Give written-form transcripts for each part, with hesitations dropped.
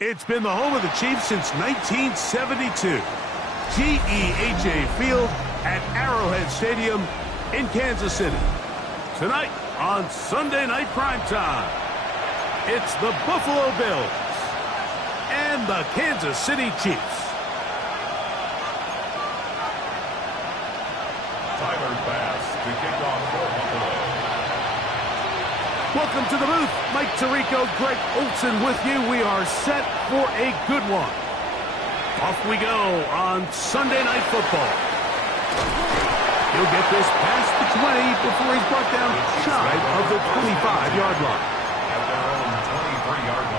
It's been the home of the Chiefs since 1972. GEHA Field at Arrowhead Stadium in Kansas City. Tonight on Sunday Night Primetime, it's the Buffalo Bills and the Kansas City Chiefs. Tyler Bass to kick off for Buffalo. Welcome to the booth. Mike Tirico, Greg Olson with you. We are set for a good one. Off we go on Sunday Night Football. He'll get this past the 20 before he's brought down shy of the 25-yard line. At their own 23-yard line.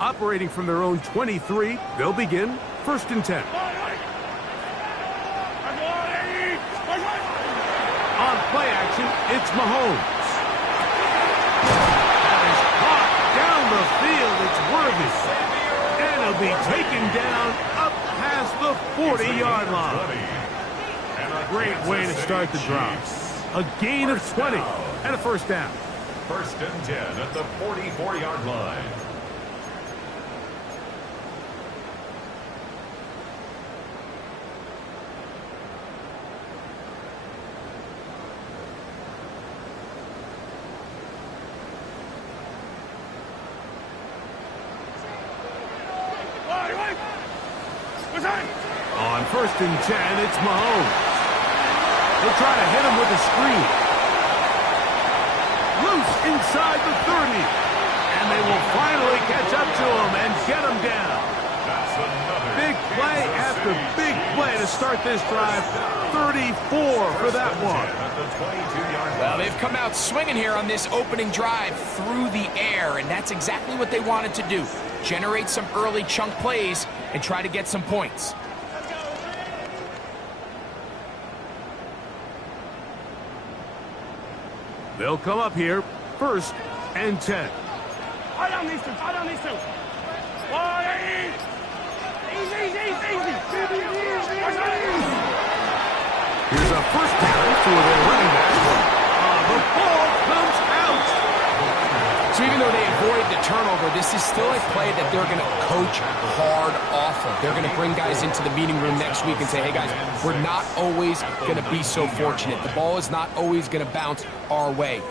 Operating from their own 23, they'll begin 1st and 10. On play action, it's Mahomes. That is caught down the field. It's worthy. And he'll be taken down up past the 40-yard line. Great way to start the drive. A gain of 20 and a first down. 1st and 10 at the 44-yard line. On 1st and 10, it's Mahomes. He'll try to hit him with a screen. Loose inside the 30. And they will finally catch up to him and get him down. Big play after big play to start this drive. 34 for that one. Well, they've come out swinging here on this opening drive through the air, and that's exactly what they wanted to do. Generate some early chunk plays and try to get some points. They'll come up here 1st and 10. Tie down these two. Easy. Here's a first down for their running back. The ball comes out. So even though they avoid the turnover, this is still a play that they're going to coach hard off of. They're going to bring guys into the meeting room next week and say, hey, guys, we're not always going to be so fortunate. The ball is not always going to bounce our way.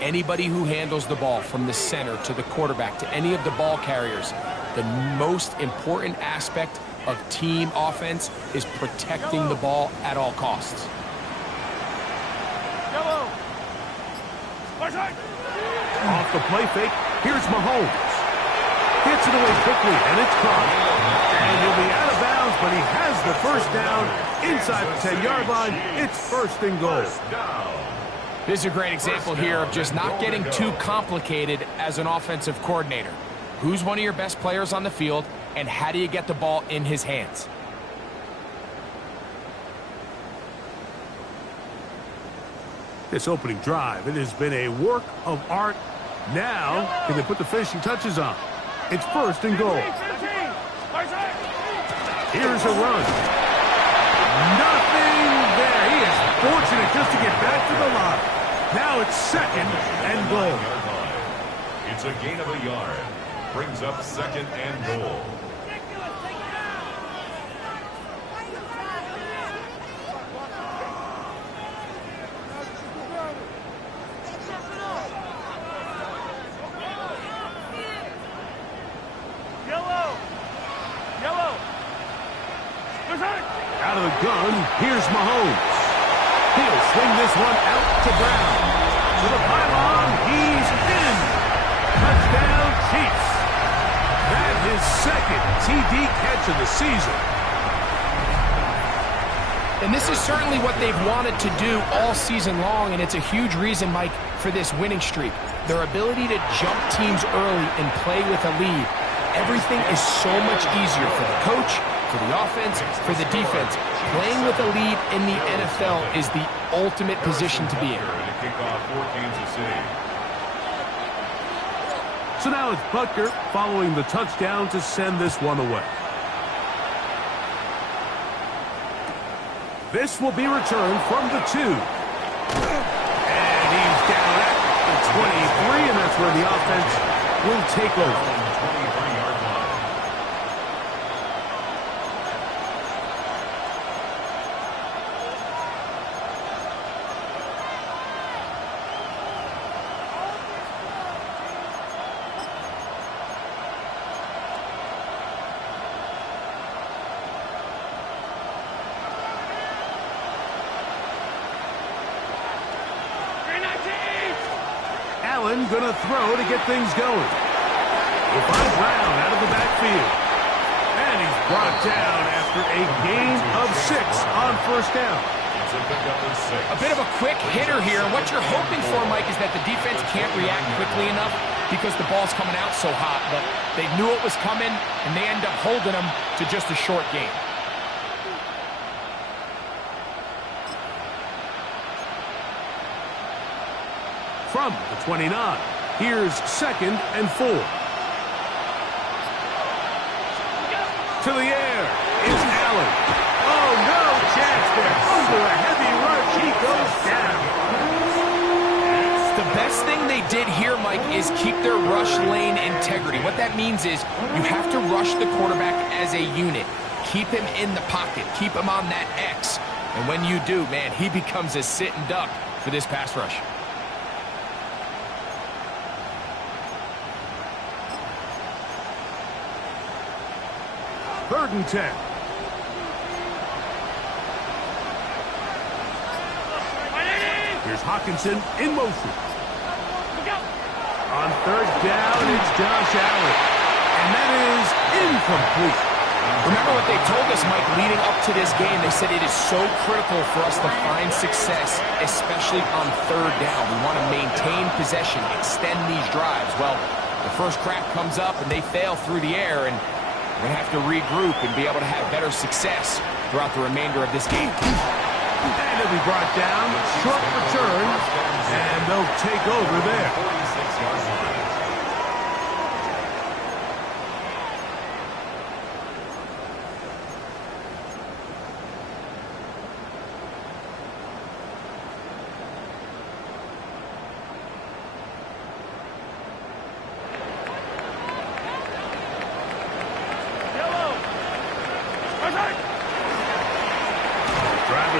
Anybody who handles the ball from the center to the quarterback to any of the ball carriers, the most important aspect of team offense is protecting the ball at all costs. Off the play fake, here's Mahomes. Gets it away quickly, and it's caught. And he'll be out of bounds, but he has the first down inside the 10-yard line. It's 1st and goal. This is a great example here of just not getting too complicated as an offensive coordinator. Who's one of your best players on the field, and how do you get the ball in his hands? This opening drive, it has been a work of art. Now, can they put the finishing touches on? It's 1st and goal. Here's a run. Nothing there. He is fortunate just to get back to the line. Now it's 2nd and goal. It's a gain of a yard. Brings up 2nd and goal. Out of the gun, here's Mahomes. He'll swing this one out to Brown. To the pylon, he's in. Touchdown, Chiefs. That's his 2nd TD catch of the season. And this is certainly what they've wanted to do all season long, and it's a huge reason, Mike, for this winning streak. Their ability to jump teams early and play with a lead. Everything is so much easier for the coach, for the offense, for the defense. Playing with a lead in the NFL is the ultimate position to be in. So now it's Butker following the touchdown to send this one away. This will be returned from the 2. And he's down at the 23, and that's where the offense will take over. Allen gonna throw to get things going. We'll find Brown out of the backfield. And he's brought down after a gain of 6 on first down. A bit of a quick hitter here. What you're hoping for, Mike, is that the defense can't react quickly enough because the ball's coming out so hot. But they knew it was coming, and they end up holding them to just a short gain. From the 29, here's 2nd and 4. To the air is Allen. Oh, no chance there. Under a heavy rush, he goes down. The best thing they did here, Mike, is keep their rush lane integrity. What that means is you have to rush the quarterback as a unit. Keep him in the pocket. Keep him on that X. And when you do, man, he becomes a sitting duck for this pass rush. 3rd and 10. Here's Hawkinson in motion. On 3rd down, it's Josh Allen. And that is incomplete. Remember what they told us, Mike, leading up to this game. They said it is so critical for us to find success, especially on 3rd down. We want to maintain possession, extend these drives. Well, the first crack comes up, and they fail through the air, and we're going to have to regroup and be able to have better success throughout the remainder of this game. And he'll be brought down, short return, and they'll take over there. 46-yard line.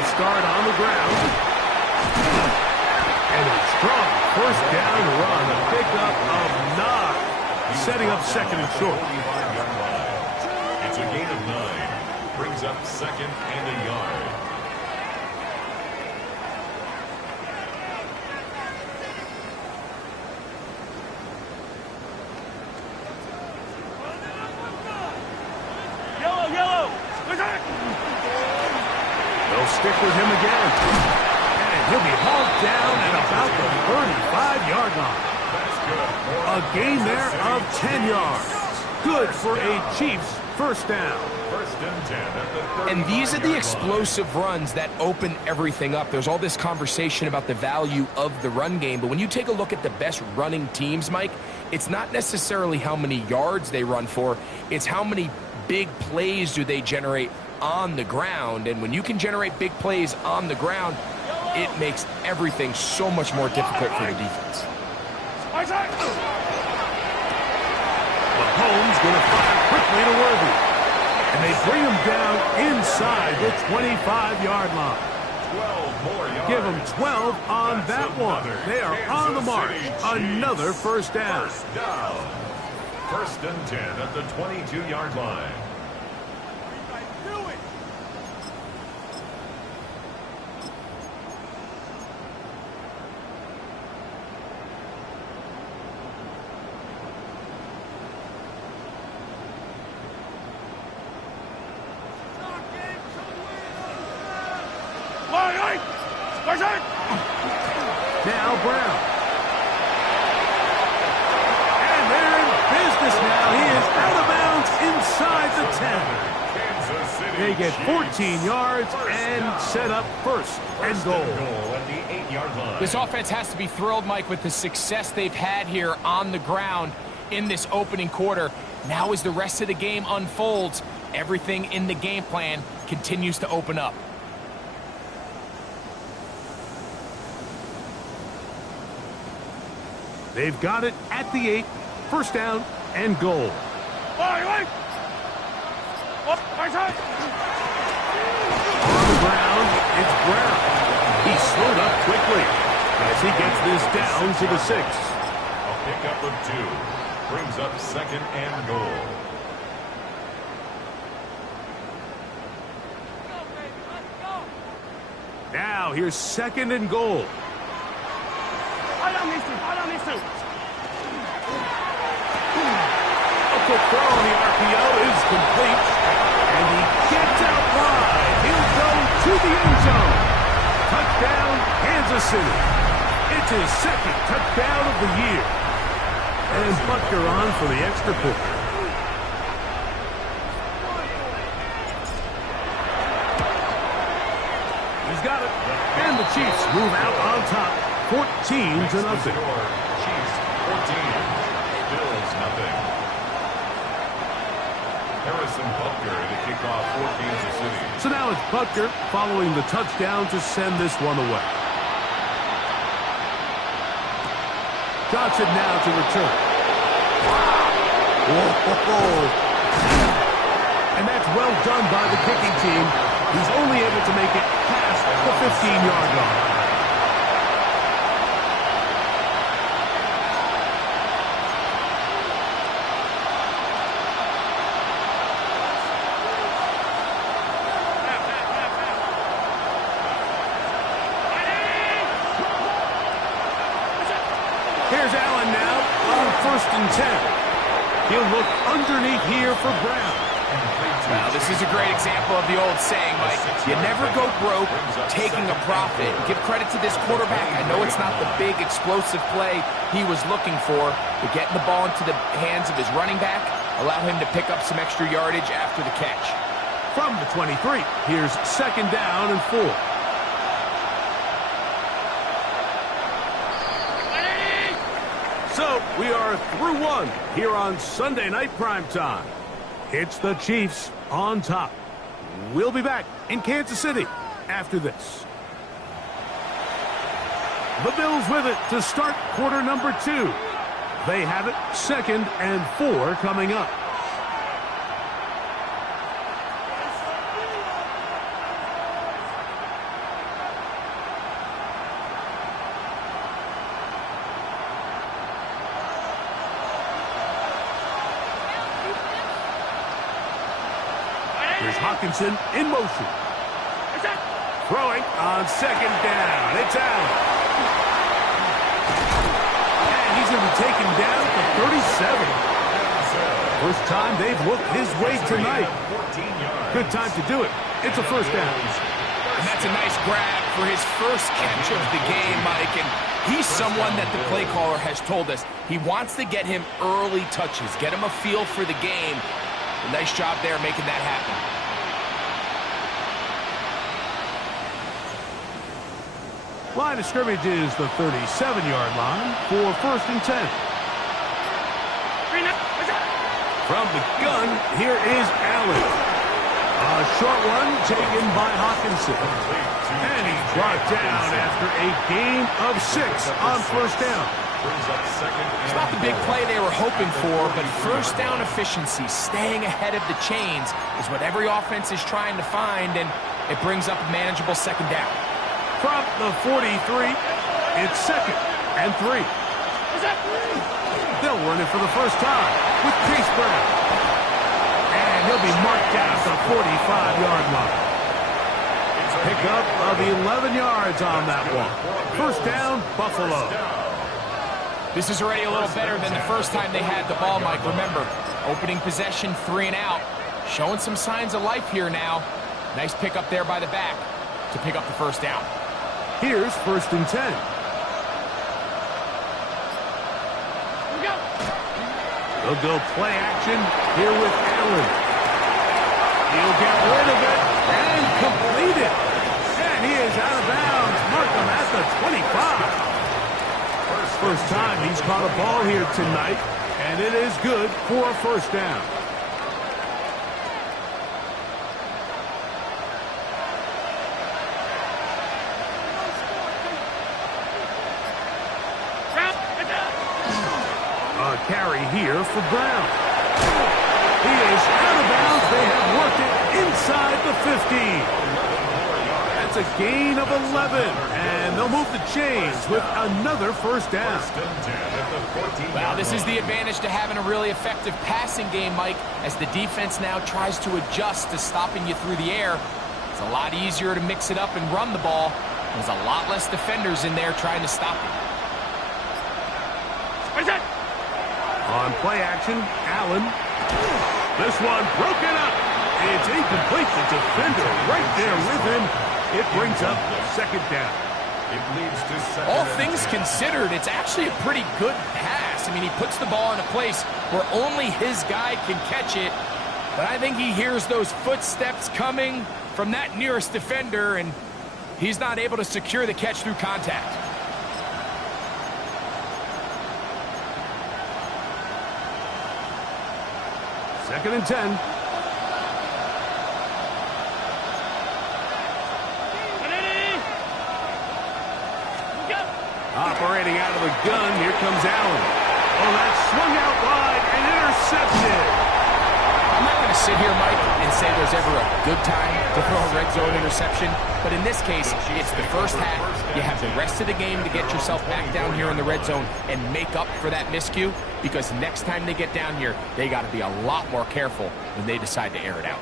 Start on the ground. And a strong first down run. A pickup of 9. Setting up 2nd and short. It's a gain of 9. Brings up 2nd and a yard. Yellow. They'll stick with him again. And he'll be hauled down at about the 35-yard line. A gain there of 10 yards. Good for a Chiefs first down. 1st and 10 at the 35. And these are the explosive runs that open everything up. There's all this conversation about the value of the run game, but when you take a look at the best running teams, Mike, it's not necessarily how many yards they run for, it's how many big plays do they generate on the ground. And when you can generate big plays on the ground, it makes everything so much more difficult for the defense. Mahomes going to fire quickly to Worthy. And they bring him down inside the 25-yard line. 12 more yards. Give them 12 on that one. They are on the march. Another first down. 1st and 10 at the 22-yard line. Now Brown. And they're in business now. He is out of bounds inside the 10. They get 14 yards and set up 1st and goal. At the 8-yard line. This offense has to be thrilled, Mike, with the success they've had here on the ground in this opening quarter. Now as the rest of the game unfolds, everything in the game plan continues to open up. They've got it at the 8. First down and goal. On the ground, it's Brown. He slowed up quickly as he gets this down to the 6. A pickup of 2. Brings up second and goal. Now here's second and goal. A quick throw on the RPO is complete. And he gets out wide. He'll go to the end zone. Touchdown, Kansas City. It's his second touchdown of the year. And Butker on for the extra point. He's got it. And the Chiefs move out on top. 14-0. Chiefs 14. Bills nothing. Harrison Butker to kick off for Kansas City. So now it's Butker following the touchdown to send this one away. Johnson now to return. Whoa. And that's well done by the kicking team. He's only able to make it past the 15-yard line. Here's Allen now on 1st and 10. He'll look underneath here for Brown. Now, this is a great example of the old saying, Mike. You never go broke taking a profit. Give credit to this quarterback. I know it's not the big, explosive play he was looking for, but getting the ball into the hands of his running back, allow him to pick up some extra yardage after the catch. From the 23, here's second down and 4. So, we are through one here on Sunday Night Primetime. It's the Chiefs on top. We'll be back in Kansas City after this. The Bills with it to start quarter number 2. They have it 2nd and 4 coming up. Here's Hawkinson in motion. Throwing on 2nd down. It's Allen. And he's going to be taken down at the 37. First time they've looked his way tonight. Good time to do it. It's a first down. And that's a nice grab for his first catch of the game, Mike. And he's someone that the play caller has told us he wants to get him early touches, get him a feel for the game. A nice job there making that happen. Line of scrimmage is the 37-yard line for 1st and 10. From the gun, here is Allen. A short one taken by Hawkinson. And he's brought down after a gain of 6 on 1st down. It's not the big play they were hoping for, but first down efficiency, staying ahead of the chains, is what every offense is trying to find, and it brings up a manageable 2nd down. From the 43, it's 2nd and 3. They'll run it for the first time with Chase Brown. And he'll be marked down at the 45-yard line. Pickup of 11 yards on that one. First down, Buffalo. This is already a little better than the first time they had the ball, Mike. Remember, opening possession, 3 and out. Showing some signs of life here now. Nice pickup there by the back to pick up the first down. Here's 1st and 10. They'll go play action here with Allen. He'll get rid of it and complete it. And he is out of bounds. Mark him at the 25. First time he's caught a ball here tonight, and it is good for a first down. A carry here for Brown. He is out of bounds. They have worked it inside the 50. That's a gain of 11. And they'll move the chains with another first down. Well, this is the advantage to having a really effective passing game, Mike, as the defense now tries to adjust to stopping you through the air. It's a lot easier to mix it up and run the ball. There's a lot less defenders in there trying to stop you. On play action, Allen. This one broken up. It's incomplete. The defender right there with him. It brings up second down. It leads to second. All things considered, it's actually a pretty good pass. I mean, he puts the ball in a place where only his guy can catch it. But I think he hears those footsteps coming from that nearest defender, and he's not able to secure the catch through contact. Second and 10. Operating out of the gun, here comes Allen. Oh, that's swung out wide and intercepted. I'm not going to sit here, Mike, and say there's ever a good time to throw a red zone interception, but in this case, it's the first half. You have the rest of the game to get yourself back down here in the red zone and make up for that miscue, because next time they get down here, they got to be a lot more careful when they decide to air it out.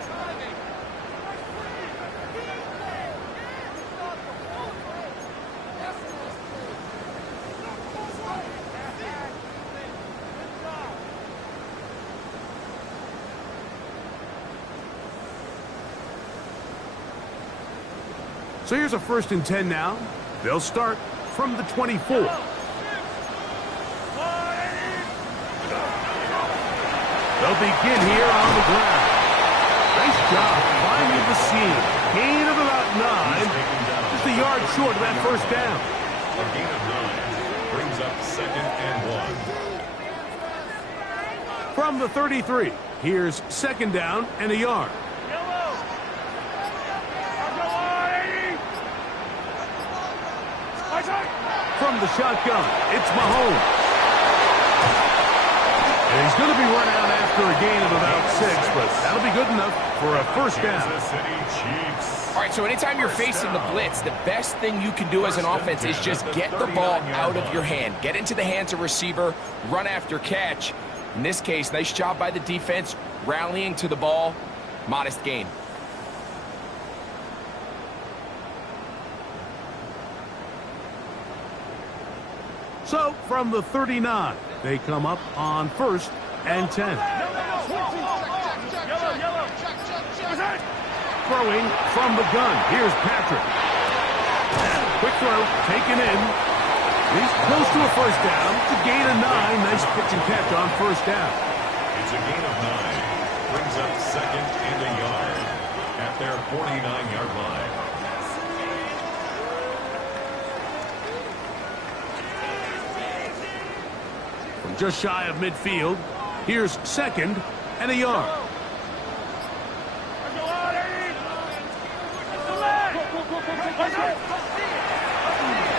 So here's a first and 10 now. They'll start from the 24. They'll begin here on the ground. Nice job finding the seam. Gain of about 9. Just a yard short of that first down. A gain of 9 brings up second and 1. From the 33, here's second down and a yard. From the shotgun, it's Mahomes. And he's going to be run out after a gain of about 6, but that'll be good enough for a first down. All right, so anytime you're facing the blitz, the best thing you can do as an offense is just get the ball out of your hand. Get into the hands of receiver, run after catch. In this case, nice job by the defense, rallying to the ball, modest gain. So, from the 39, they come up on first and 10. Throwing from the gun. Here's Patrick. Quick throw, taken in. He's close to a first down. It's a gain of 9. Nice pitch and catch on first down. It's a gain of 9. Brings up second and a yard at their 49-yard line. Just shy of midfield. Here's second and a yard.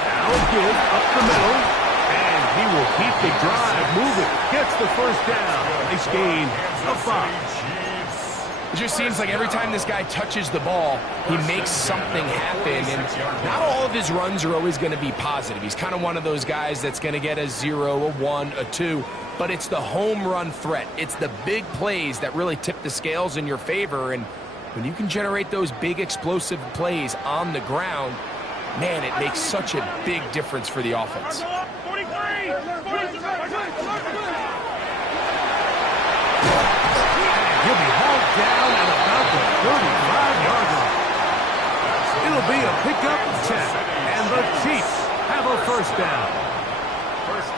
Now a give up the middle. And he will keep the drive moving. Gets the first down. Nice gain of 5. It just seems like every time this guy touches the ball, he makes something happen. And not all of his runs are always going to be positive. He's kind of one of those guys that's going to get a 0, a 1, a 2. But it's the home run threat. It's the big plays that really tip the scales in your favor. And when you can generate those big explosive plays on the ground, man, it makes such a big difference for the offense. He'll be hauled down at about the 35-yard line. It'll be a pickup 10, and the Chiefs have a first down.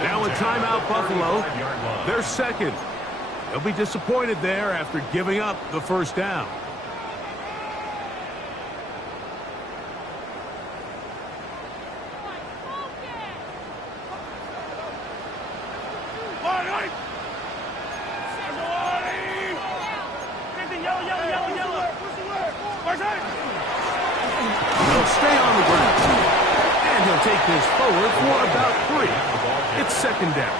Now a timeout, Buffalo. They're second. They'll be disappointed there after giving up the first down. He'll stay on the ground. And he'll take this forward for about 3. It's second down.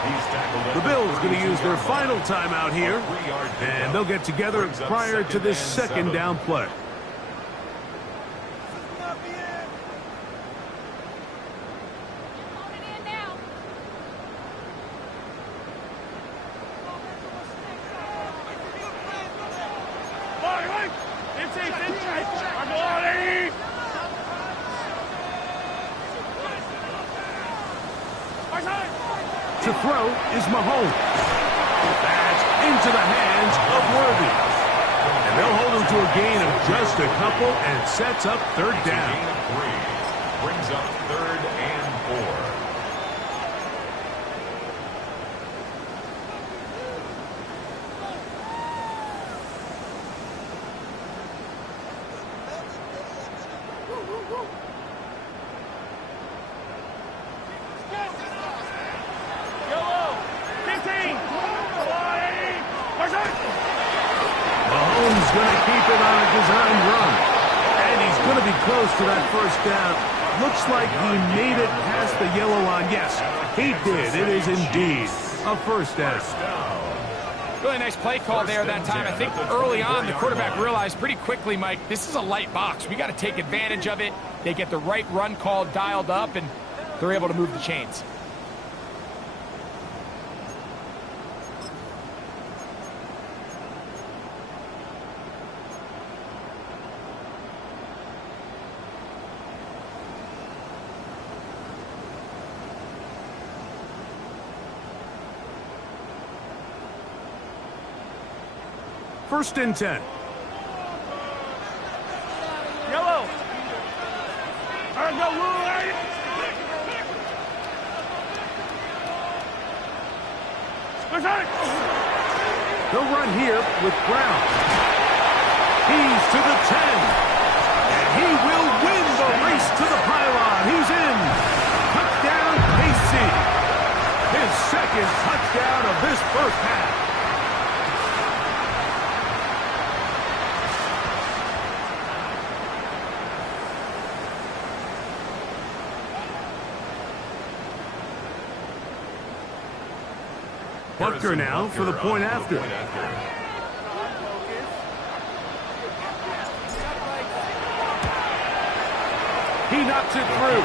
The Bills going to use their final timeout here, and they'll get together prior to this second down play. To throw is Mahomes. That's into the hands of Worthy. And they'll hold him to a gain of just a couple and sets up third down. Gain of 3. Brings up 3rd and 4. Mahomes going to keep it on a design run. And he's going to be close to that first down. Looks like he made it past the yellow line. Yes, he did. It is indeed a first down. Really nice play call there that time. I think early on the quarterback realized pretty quickly, Mike, this is a light box. We got to take advantage of it. They get the right run call dialed up, and they're able to move the chains. First and 10. Yellow. They'll run here with Brown. He's to the 10. And he will win the race to the pylon. He's in. Touchdown, KC. His second touchdown of this first half. Butker now for the point after. He knocks it through.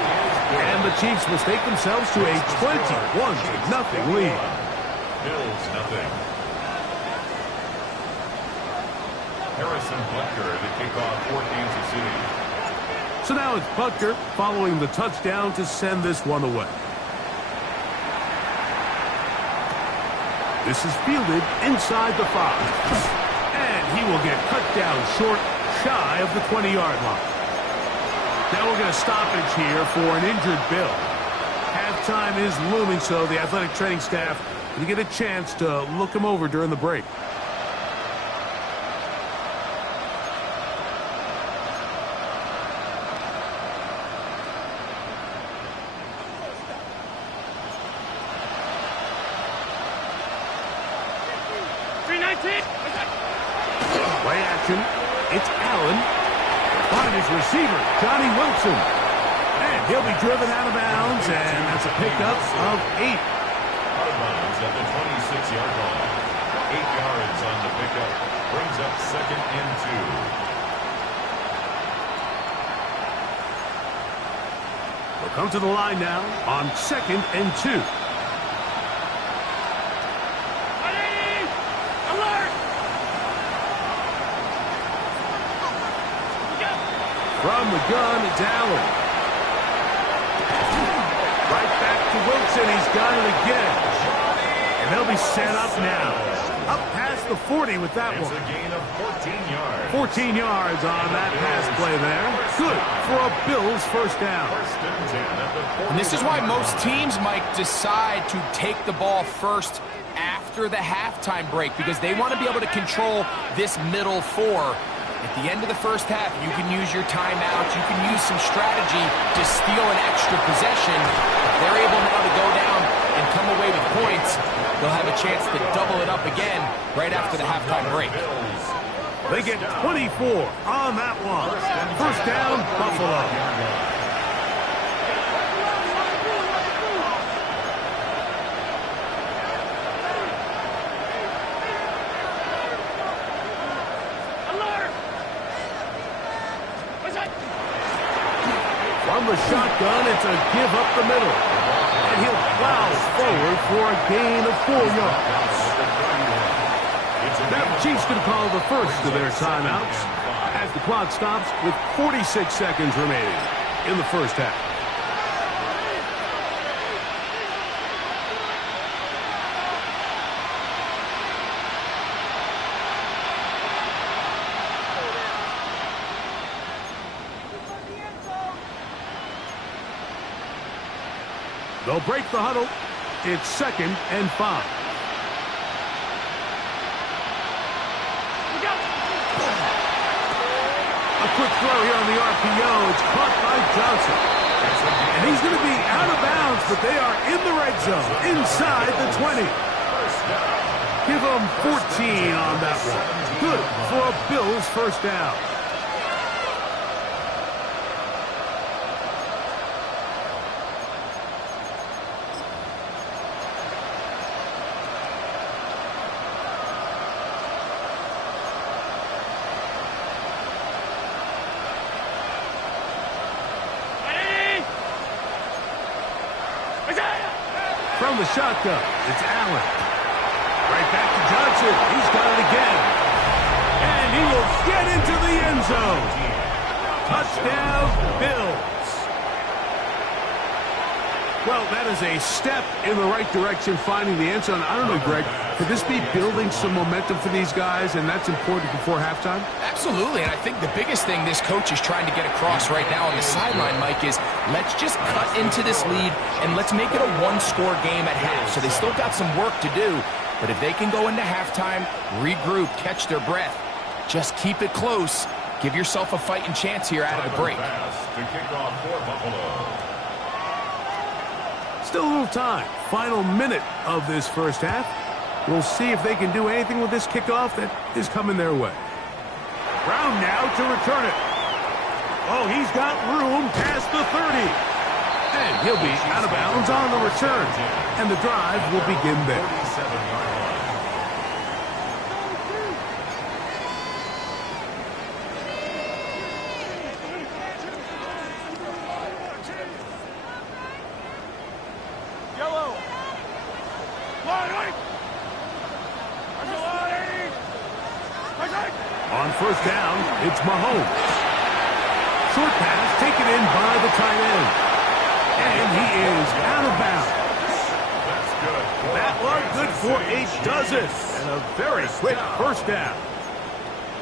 And the Chiefs mistake themselves to a 21-0 lead. Bills nothing. Harrison Butker to kick off for Kansas City. So now it's Butker following the touchdown to send this one away. This is fielded inside the 5. And he will get cut down short, shy of the 20-yard line. Now we're going to stoppage here for an injured Bill. Halftime is looming, so the athletic training staff will get a chance to look him over during the break. Play action. It's Allen. Find his receiver, Johnny Wilson. And he'll be driven out of bounds, and that's a pickup of 8. Out of bounds at the 26-yard line. 8 yards on the pickup. Brings up 2nd and 2. We'll come to the line now on 2nd and 2. From the gun, it's Allen. Right back to Wilson. He's got it again. And they'll be set up now. Up past the 40 with that one. It's a gain of 14 yards. 14 yards on that pass play there. Good for a Bills first down. First and 10 at the 40. And this is why most teams, Mike, decide to take the ball first after the halftime break, because they want to be able to control this middle 4. At the end of the first half, you can use your timeout. You can use some strategy to steal an extra possession. If they're able now to go down and come away with points, they'll have a chance to double it up again right after the halftime break. They get 24 on that one. First down, Buffalo. From the shotgun, it's a give up the middle. And he'll plow forward for a gain of 4 yards. Now the Chiefs can call the first of their timeouts as the clock stops with 46 seconds remaining in the first half. They'll break the huddle. It's 2nd and 5. A quick throw here on the RPO. It's caught by Johnson. And he's going to be out of bounds, but they are in the red zone, inside the 20. Give them 14 on that one. Good for a Bills first down. From the shotgun, it's Allen. Right back to Johnson. He's got it again. And he will get into the end zone. Touchdown, Bills. Well, that is a step in the right direction, finding the end zone. I don't know, Greg, could this be building some momentum for these guys, and that's important before halftime? Absolutely, and I think the biggest thing this coach is trying to get across right now on the sideline, Mike, is let's just cut into this lead, and let's make it a one-score game at half. So they still got some work to do, but if they can go into halftime, regroup, catch their breath, just keep it close, give yourself a fighting chance here out of the break. To kick off for Buffalo. Still a little time. Final minute of this first half. We'll see if they can do anything with this kickoff that is coming their way. Brown now to return it. Oh, he's got room past the 30. And he'll be out of bounds on the return. And the drive will begin there. 37-yard line. On first down, it's Mahomes. Short pass taken in by the tight end. And he is out of bounds. That one good for a dozen. And a very quick first down.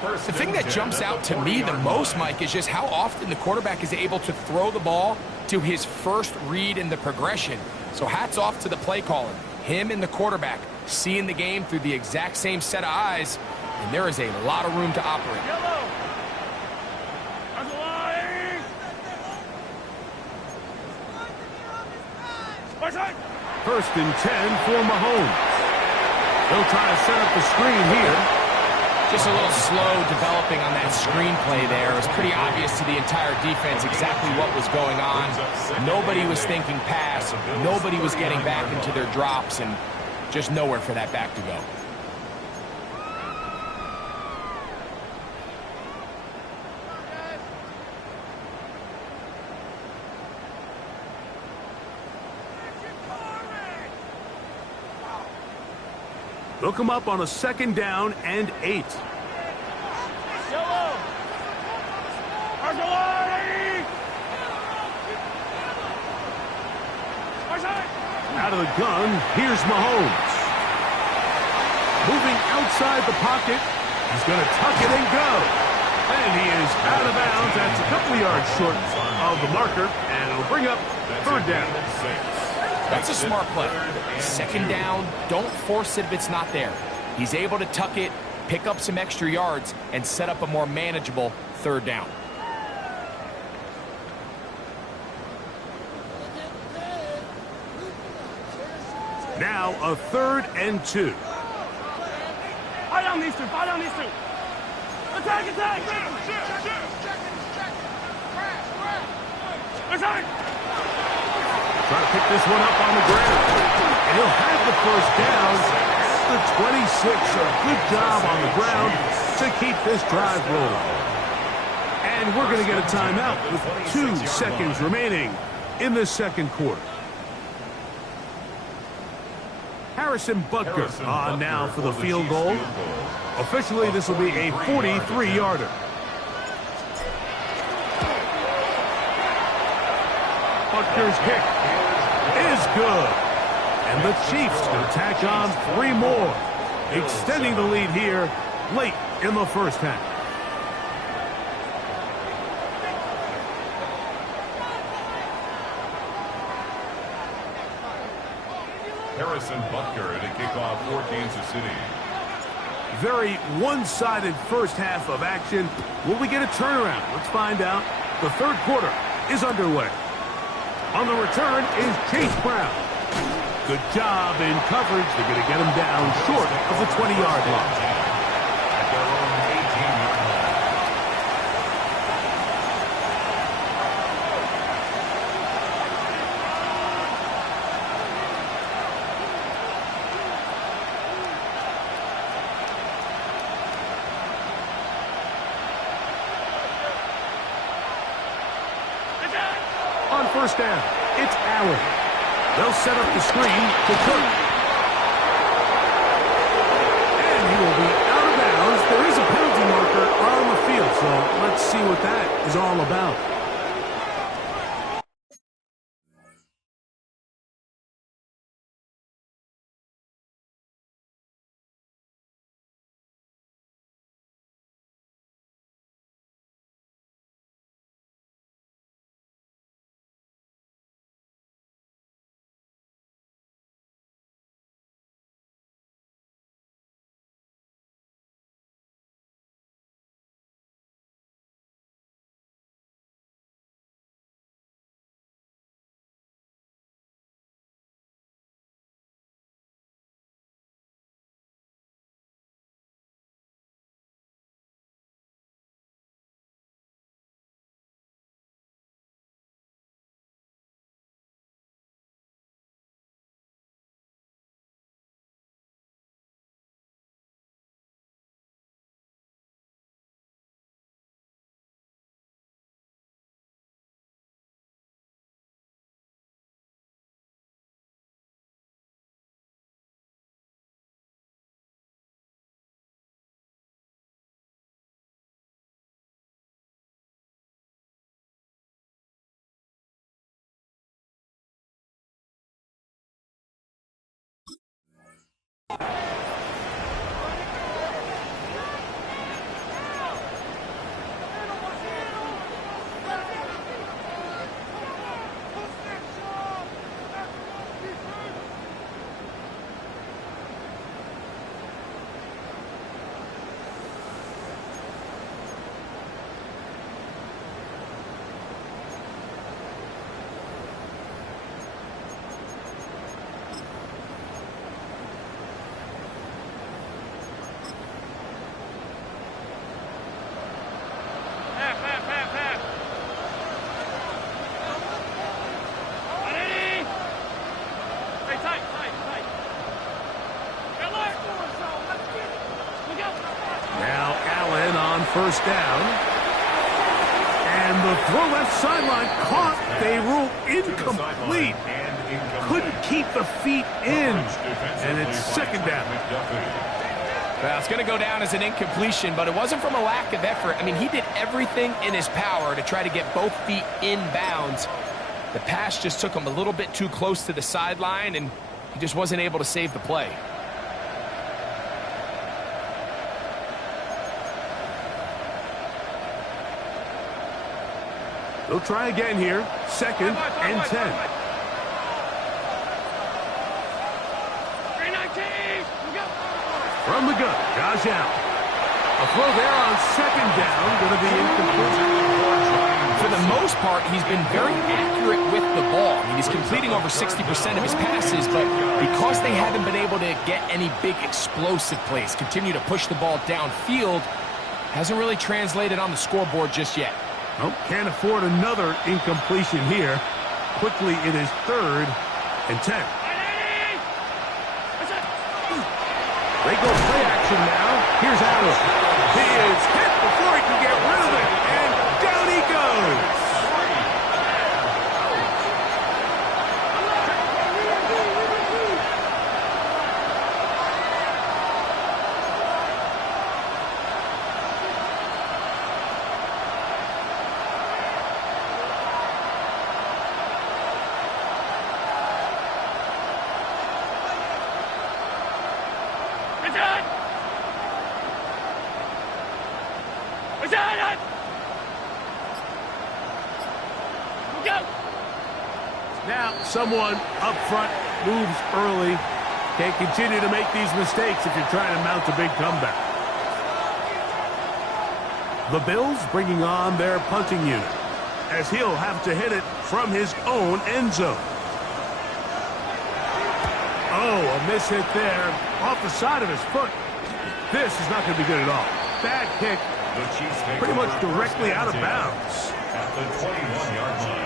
The thing that jumps out to me the most, Mike, is just how often the quarterback is able to throw the ball to his first read in the progression. So hats off to the play caller. Him and the quarterback seeing the game through the exact same set of eyes. And there is a lot of room to operate. First and 10 for Mahomes. They'll try to set up the screen here. Just a little slow developing on that screenplay there. It was pretty obvious to the entire defense exactly what was going on. Nobody was thinking pass. Nobody was getting back into their drops, and just nowhere for that back to go. They'll come up on a 2nd down and 8. Out of the gun, here's Mahomes. Moving outside the pocket. He's going to tuck it and go. And he is out of bounds. That's a couple yards short of the marker. And it'll bring up 3rd down. That's a smart play. 2nd down, don't force it if it's not there. He's able to tuck it, pick up some extra yards, and set up a more manageable 3rd down. Now a 3rd and 2. Fire on these two, fire on these two. Attack, attack! Attack! Try to pick this one up on the ground. And he'll have the first down at the 26. A good job on the ground to keep this drive rolling. And And we're going to get a timeout with 2 seconds remaining in the second quarter. Harrison Butker on now for the field goal. Officially, this will be a 43-yarder. Butker's kick is good. And the Chiefs will tack on 3 more, extending the lead here late in the first half. Harrison Butker to kick off for Kansas City. Very one-sided first half of action. Will we get a turnaround? Let's find out. The third quarter is underway. On the return is Chase Brown. Good job in coverage. They're going to get him down short of the 20-yard line. At their own 18-yard line. On first down, it's Allen. They'll set up the screen to Cook. And he will be out of bounds. There is a penalty marker on the field, so let's see what that is all about. First down. And the throw left sideline caught. They rule incomplete. Couldn't keep the feet in. And it's second down. Well, it's going to go down as an incompletion, but it wasn't from a lack of effort. I mean, he did everything in his power to try to get both feet in bounds. The pass just took him a little bit too close to the sideline, and he just wasn't able to save the play. They'll try again here. Second and 10. From the gun, Josh Allen. A throw there on second down, going to be incomplete. For the most part, he's been very accurate with the ball. I mean, he's completing over 60% of his passes, but because they haven't been able to get any big explosive plays, continue to push the ball downfield, hasn't really translated on the scoreboard just yet. Nope, can't afford another incompletion here. Quickly, it is third and 10. They go play action now. Here's Allen. He is hit before he can get rid of it. And down Now, someone up front moves early. Can't continue to make these mistakes if you're trying to mount a big comeback. The Bills bringing on their punting unit, as he'll have to hit it from his own end zone. Oh, a miss hit there off the side of his foot. This is not going to be good at all. Bad kick, pretty much directly out of bounds. At the 21-yard line.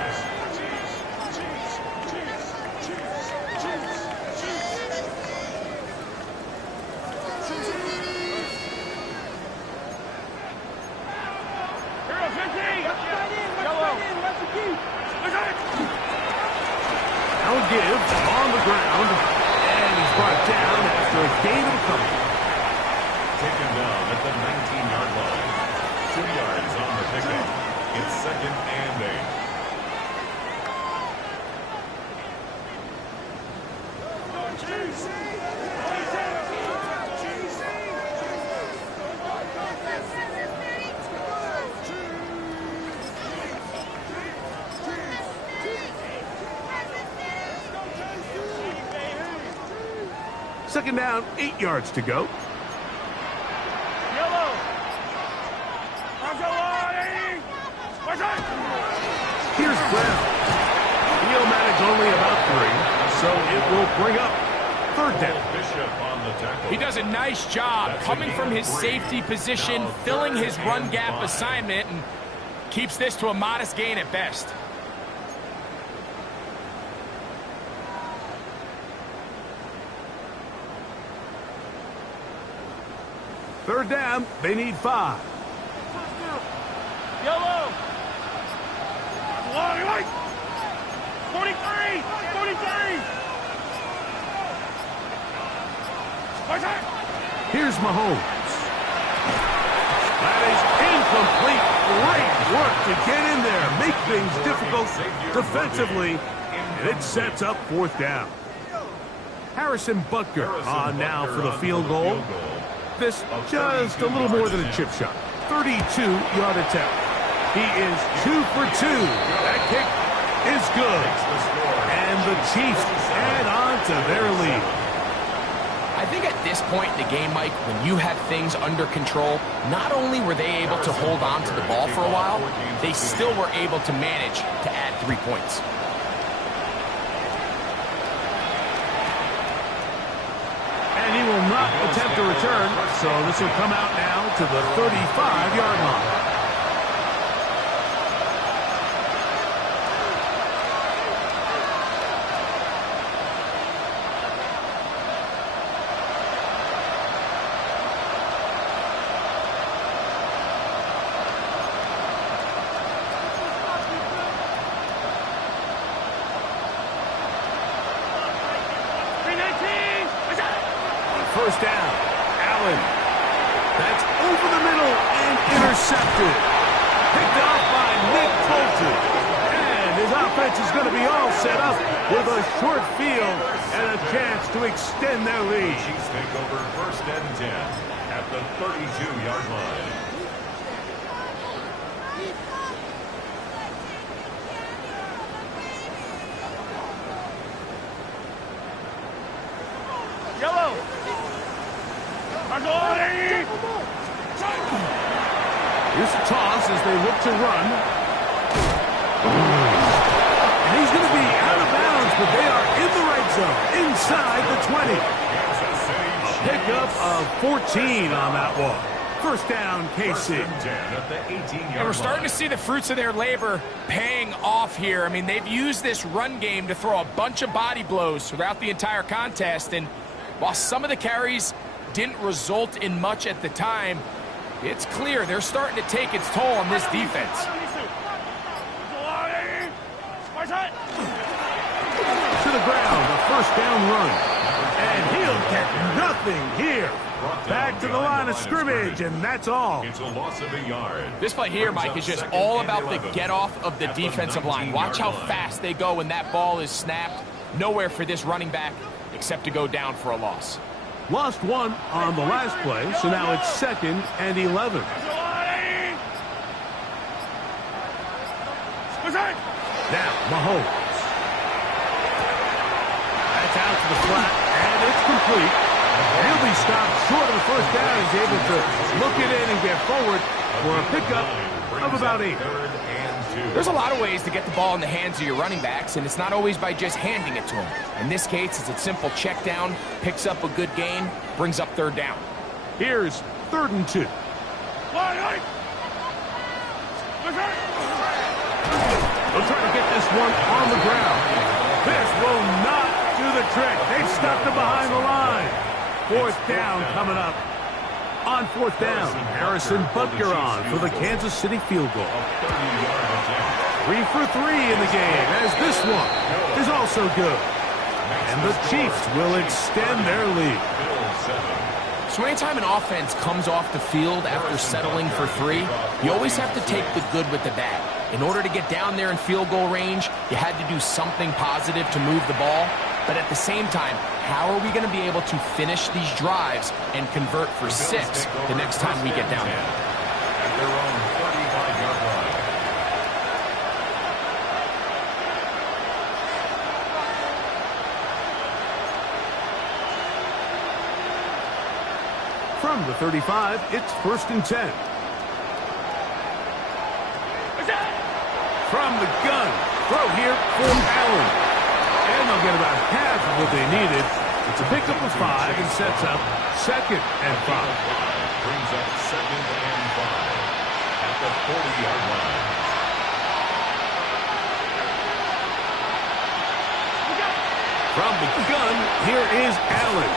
Now give on the ground, and he's brought down after a gain of a couple. Taken down at the 19-yard line. 2 yards on the pickup. It's 2nd and 8. Second down, 8 yards to go. Here's Brown. He'll manage only about 3, so it will bring up 3rd down. He does a nice job coming from his safety position, filling his run gap assignment, and keeps this to a modest gain at best. Third down, they need 5. Yellow. 43. 43. Here's Mahomes. That is incomplete. Great work to get in there, make things difficult defensively, and it sets up 4th down. Harrison Butker on now for the field goal. This just a little more than a chip shot. 32-yard attempt. He is 2 for 2. That kick is good. And the Chiefs add on to their lead. I think at this point in the game, Mike, when you have things under control, not only were they able to hold on to the ball for a while, they still were able to manage to add 3 points. And he will not attempt a return, so this will come out now to the 35-yard line. First down, Allen. That's over the middle and intercepted. Picked off by Nick Bolton. And his offense is going to be all set up with a short field and a chance to extend their lead. Chiefs take over 1st and 10 at the 32-yard line. Yellow. Here's a toss as they look to run. And he's going to be out of bounds, but they are in the right zone, inside the 20. A pickup of 14 on that one. First down, KC. And we're starting to see the fruits of their labor paying off here. I mean, they've used this run game to throw a bunch of body blows throughout the entire contest, and while some of the carries didn't result in much at the time, it's clear they're starting to take its toll on this defense. To the ground, a first down run. And he'll get nothing here. Back to the line of scrimmage, and that's all. It's a loss of a yard. This play here, Mike, is just all about the get-off of the defensive line. Watch how fast they go when that ball is snapped. Nowhere for this running back except to go down for a loss. Lost 1 on the last play, so now it's 2nd and 11. Now, Mahomes. to the flat, and it's complete. He'll be stopped short of the first down. He's able to look it in and get forward for a pickup of about 8. There's a lot of ways to get the ball in the hands of your running backs, and it's not always by just handing it to them. In this case, it's a simple check down, picks up a good gain, brings up 3rd down. Here's 3rd and 2. They'll try to get this one on the ground. This will not do the trick. They've stopped him behind the line. 4th down coming up. On 4th down, Harrison Butker on for the Kansas City field goal. 3 for 3 in the game, as this one is also good. And the Chiefs will extend their lead. So anytime an offense comes off the field after settling for 3, you always have to take the good with the bad. In order to get down there in field goal range, you had to do something positive to move the ball. But at the same time, how are we going to be able to finish these drives and convert for 6 the next time we get down there? At their own 35-yard line. From the 35, it's 1st and 10. From the gun, throw here for Allen. And they'll get about half of what they needed. It's a pickup of 5 and sets up 2nd and 5. Brings up 2nd and 5 at the 40-yard line. From the gun, here is Allen.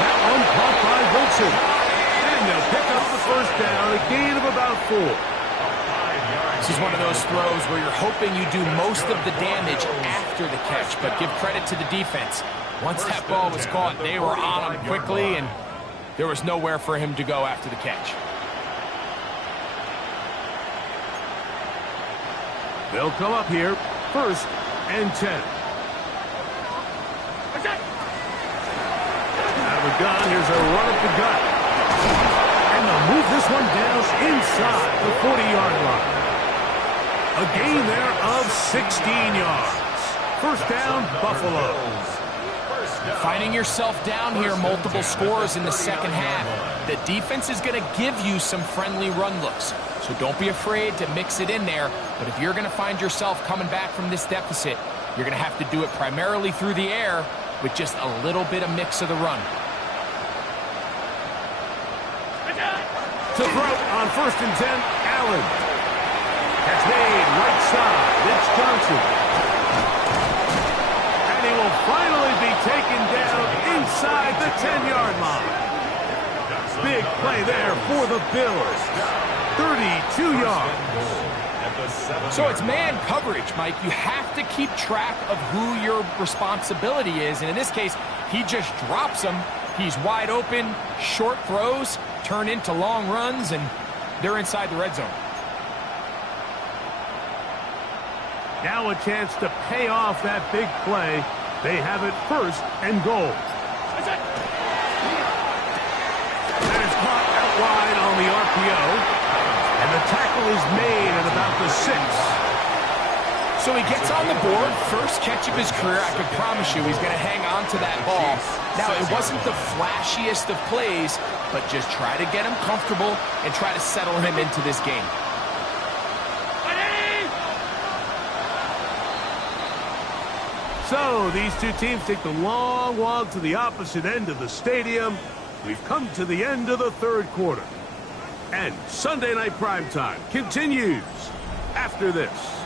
That one caught by Wilson. And they'll pick up the 1st down, a gain of about 4. This is one of those throws where you're hoping you do most of the damage after the catch, but give credit to the defense. Once that ball was caught, they were on him quickly, and there was nowhere for him to go after the catch. They'll come up here, 1st and 10. Out of the gun, here's a run up the gut. And they'll move this one down inside the 40-yard line. A gain there of 16 yards. 1st down, Buffalo. Finding yourself down here, multiple scores in the 2nd half. The defense is going to give you some friendly run looks. So don't be afraid to mix it in there. But if you're going to find yourself coming back from this deficit, you're going to have to do it primarily through the air with just a little bit of mix of the run. To throw on 1st and 10, Allen. Catch made, right side, it's Johnson. And he will finally be taken down inside the 10-yard line. Big play there for the Bills. 32 yards. So it's man coverage, Mike. You have to keep track of who your responsibility is. And in this case, he just drops him. He's wide open, short throws, turn into long runs, and they're inside the red zone. Now a chance to pay off that big play. They have it 1st and goal. That is caught out wide on the RPO. And the tackle is made at about the 6. So he gets on the board, first catch of his career. I can promise you he's going to hang on to that ball. Now, it wasn't the flashiest of plays, but just try to get him comfortable and try to settle him into this game. So these two teams take the long walk to the opposite end of the stadium. We've come to the end of the 3rd quarter. And Sunday Night Primetime continues after this.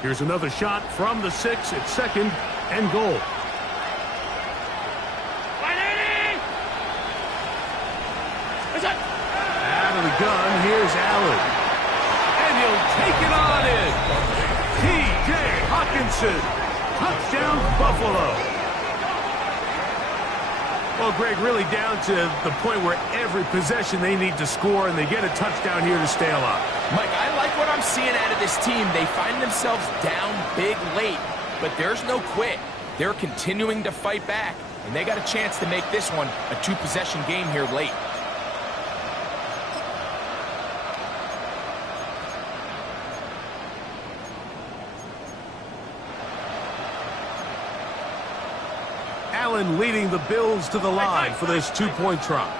Here's another shot from the 6 at 2nd and goal. Out of the gun, here's Allen. And he'll take it on in. T.J. Hawkinson. Touchdown, Buffalo. Well, Greg, really down to the point where every possession they need to score, and they get a touchdown here to stay alive. Mike, I like what I'm seeing out of this team. They find themselves down big late, but there's no quit. They're continuing to fight back, and they got a chance to make this one a 2-possession game here late. Allen leading the Bills to the line for this 2-point try.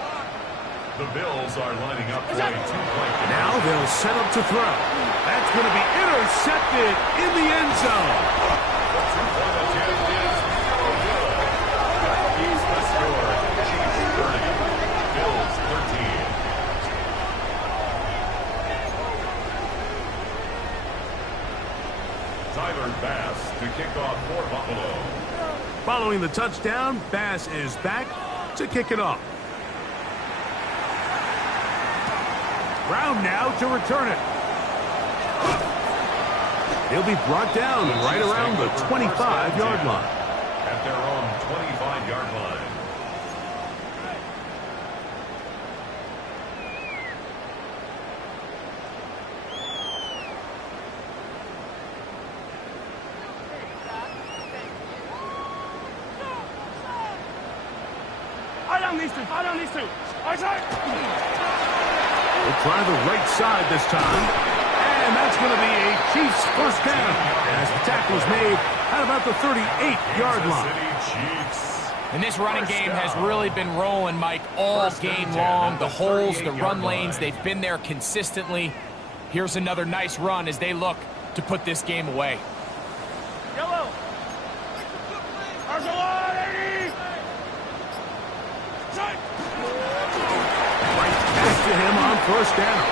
The Bills are lining up for a 2-point. Now they'll set up to throw. That's going to be intercepted in the end zone. The 2-point attempt is no good. That keeps the score. Chiefs 30, Bills 13. Tyler Bass to kick off for Buffalo. Following the touchdown, Bass is back to kick it off. Brown now to return it. He'll be brought down right around the 25-yard line. At their own 25-yard line. We'll try the right side this time. And that's going to be a Chiefs first down as the tackle is made at about the 38-yard line. And this running game has really been rolling, Mike, all game long. The holes, the run lanes, they've been there consistently. Here's another nice run as they look to put this game away. Yellow. Back to him on first down.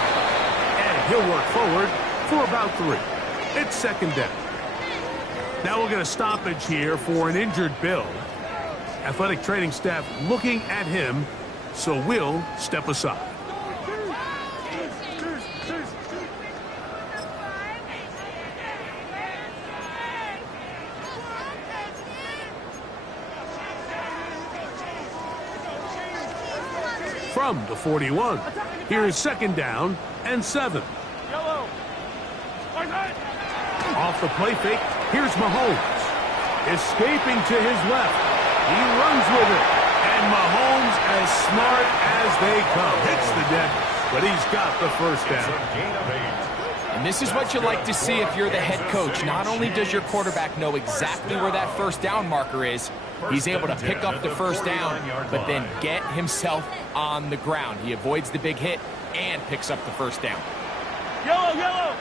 And he'll work forward for about 3. It's second down. Now we'll get a stoppage here for an injured Bill. Athletic training staff looking at him, so we'll step aside. From the 41, here's second down and 7. Yellow. Off the play fake, here's Mahomes. Escaping to his left. He runs with it. And Mahomes, as smart as they come, hits the deck, but he's got the first down. It's a gain of 8. And this is what you like to see if you're the head coach. Not only does your quarterback know exactly where that first down marker is, he's able to pick up the first down, but then get himself on the ground. He avoids the big hit and picks up the first down. Yellow, yellow.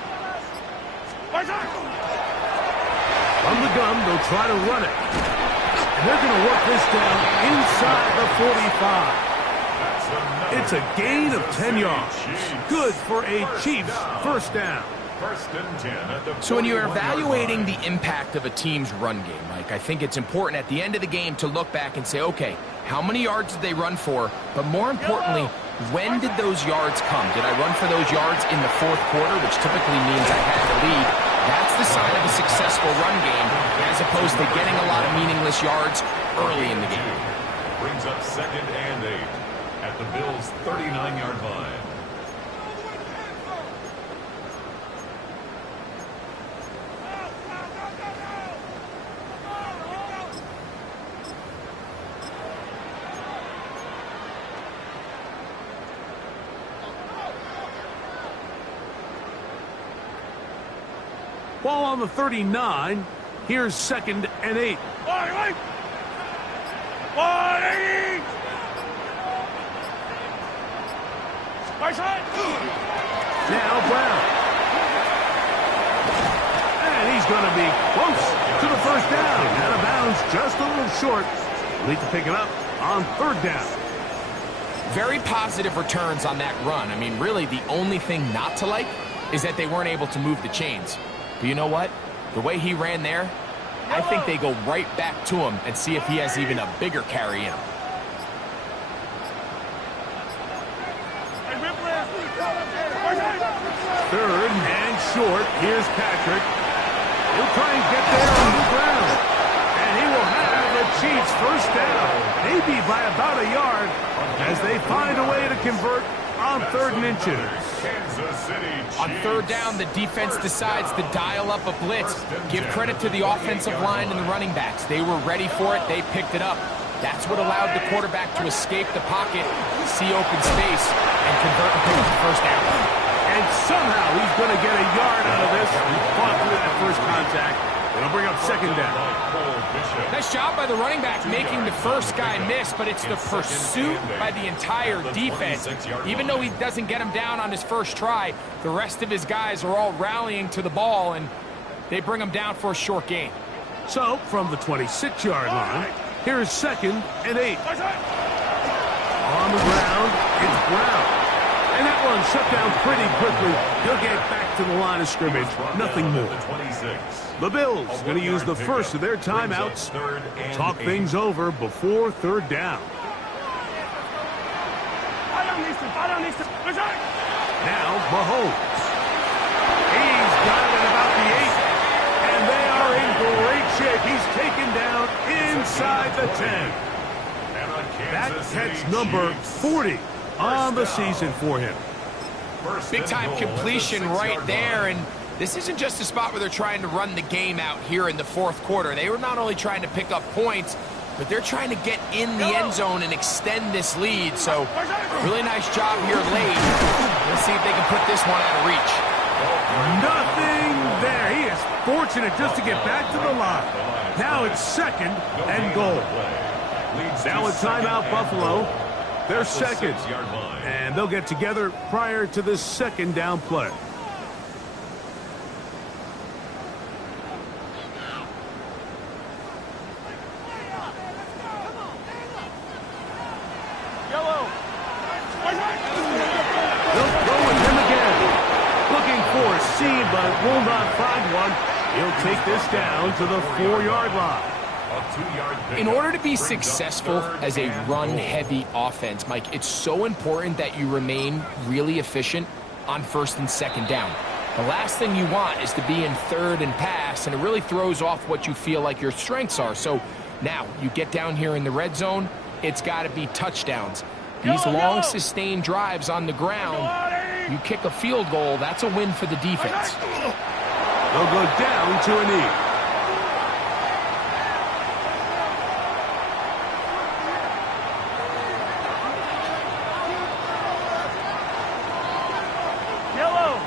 From the gun, they'll try to run it. And they're going to work this down inside the 45. It's a gain of 10 yards. Good for a Chiefs first down. First and 10 at the So when you're 41-yard evaluating line. the impact of a team's run game, Mike, I think it's important at the end of the game to look back and say, okay, how many yards did they run for? But more importantly, when did those yards come? Did I run for those yards in the fourth quarter, which typically means I had the lead? That's the sign of a successful run game, as opposed to getting a lot of meaningless yards early in the game. Brings up second and 8 at the Bills' 39-yard line. Ball on the 39. Here's second and 8. Now Brown. And he's going to be close to the first down. Out of bounds, just a little short. Need to pick it up on third down. Very positive returns on that run. I mean, really, the only thing not to like is that they weren't able to move the chains. But you know what? The way he ran there, I think they go right back to him and see if he has even a bigger carry in him. Third and short. Here's Patrick. He'll try and get there on the ground. And he will have the Chiefs first down. Maybe by about a yard as they find a way to convert on 3rd and inches. Kansas City Chiefs. On 3rd down, the defense decides to dial up a blitz. Give credit to the offensive line and the running backs. They were ready for it. They picked it up. That's what allowed the quarterback to escape the pocket, see open space, and convert and pick up the 1st down. And somehow he's going to get a yard out of this. He fought through that first contact. It'll bring up 2nd down. Nice job by the running back making the first guy miss, but it's the pursuit by the entire defense. Even though he doesn't get him down on his first try, the rest of his guys are all rallying to the ball, and they bring him down for a short gain. So, from the 26-yard line, here's 2nd and 8. On the ground, it's Brown. And that one shut down pretty quickly. He'll get back to the line of scrimmage. Nothing more. The Bills going to use the first of their timeouts. Talk things over before 3rd down. Now, Mahomes. He's got it at about the 8. And they are in great shape. He's taken down inside the 10. That catch number 40 on the season for him. Big-time completion right there, and this isn't just a spot where they're trying to run the game out here in the 4th quarter. They were not only trying to pick up points, but they're trying to get in the end zone and extend this lead. So, really nice job here late. Let's see if they can put this one out of reach. Nothing there. He is fortunate just to get back to the line. Now it's 2nd and goal. Now a timeout, Buffalo. They're 2nd, and they'll get together prior to this 2nd down play. They'll throw with him again. Looking for a seam, but will not find one. He'll take this down to the 4-yard line. In order to be successful as a run-heavy offense, Mike, it's so important that you remain really efficient on 1st and 2nd down. The last thing you want is to be in 3rd and pass, and it really throws off what you feel like your strengths are. So now you get down here in the red zone, it's got to be touchdowns. These long, sustained drives on the ground, you kick a field goal, that's a win for the defense. They'll go down to a knee. Yellow.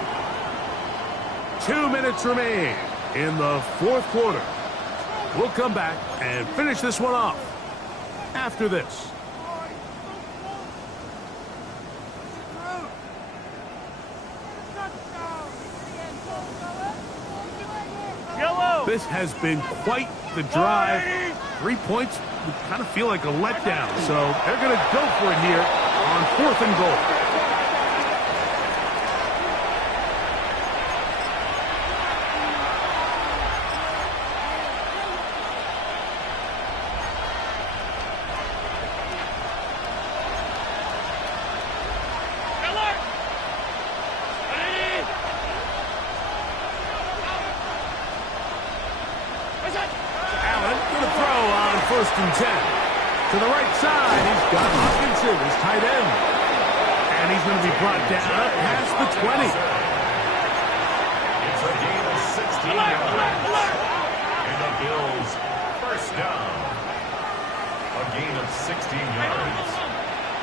2 minutes remain in the 4th quarter. We'll come back and finish this one off after this. This has been quite the drive. 3 points would kind of feel like a letdown. So they're going to go for it here on 4th and goal. Allen going to throw on 1st and 10. To the right side, he's got Hopkinson, his tight end. And he's going to be brought down up past the 20. It's a gain of 16 yards. And the Bills 1st down. A gain of 16 yards.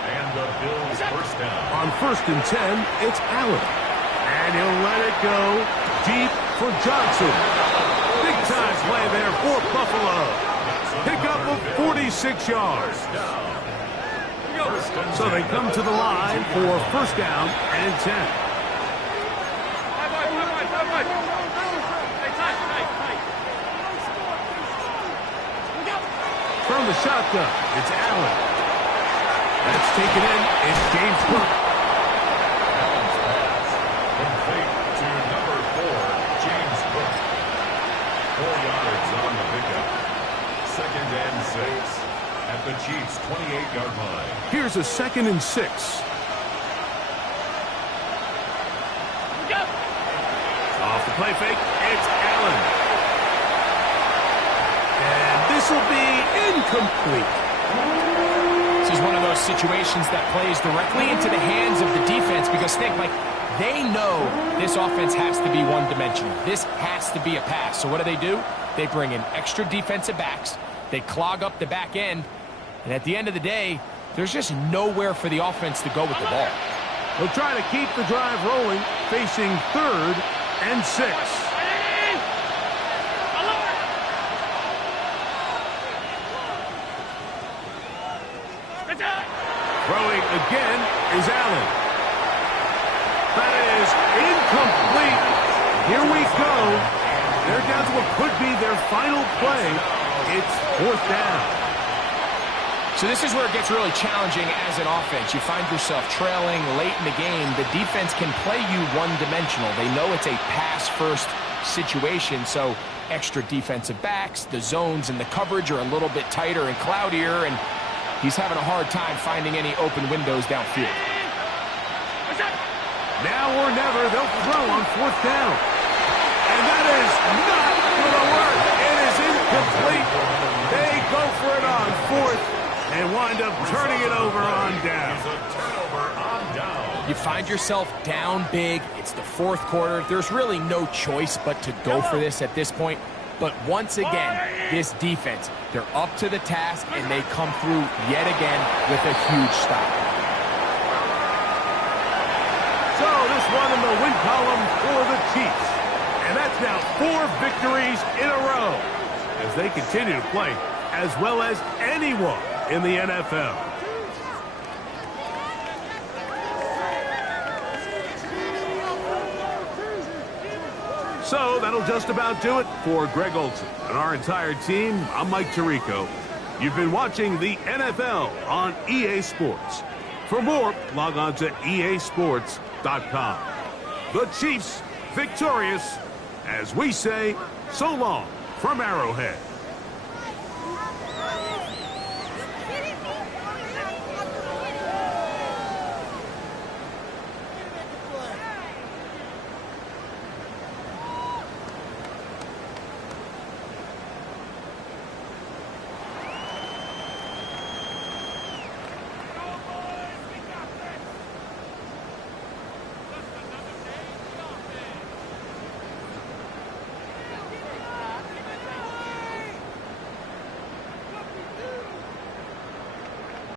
And the Bills 1st down. On 1st and 10, it's Allen. And he'll let it go deep for Johnson. Big time play there for Buffalo. Pick up of 46 yards. So they come to the line for 1st down and 10. From the shotgun, it's Allen. That's taken in. It's James Cook. Allen's pass complete to number 4, James Cook. 4 yards on the pickup. 2nd and 6 at the Chiefs' 28-yard line. Here's a 2nd and 6. Off the play fake, it's Allen. And this will be incomplete. This is one of those those situations that plays directly into the hands of the defense because think, like, they know this offense has to be one-dimensional. This has to be a pass. So what do? They bring in extra defensive backs. They clog up the back end. And at the end of the day, there's just nowhere for the offense to go with the ball. They'll try to keep the drive rolling, facing 3rd and 6. Throwing again is Allen. That is incomplete. Here we go. They're down to what could be their final play. It's 4th down. So this is where it gets really challenging as an offense. You find yourself trailing late in the game. The defense can play you one-dimensional. They know it's a pass-first situation, so extra defensive backs, the zones and the coverage are a little bit tighter and cloudier, and he's having a hard time finding any open windows downfield. Now or never, they'll throw on 4th down. And that is not going to work. It is incomplete. They go for it on 4th. And wind up turning it over on down. You find yourself down big. It's the 4th quarter. There's really no choice but to go for this at this point. But once again, this defense, they're up to the task, and they come through yet again with a huge stop. So this one in the win column for the Chiefs. And that's now 4 victories in a row as they continue to play as well as anyone in the NFL. So that'll just about do it for Greg Olsen and our entire team. I'm Mike Tirico. You've been watching the NFL on EA Sports. For more, log on to easports.com. The Chiefs victorious as we say so long from Arrowhead.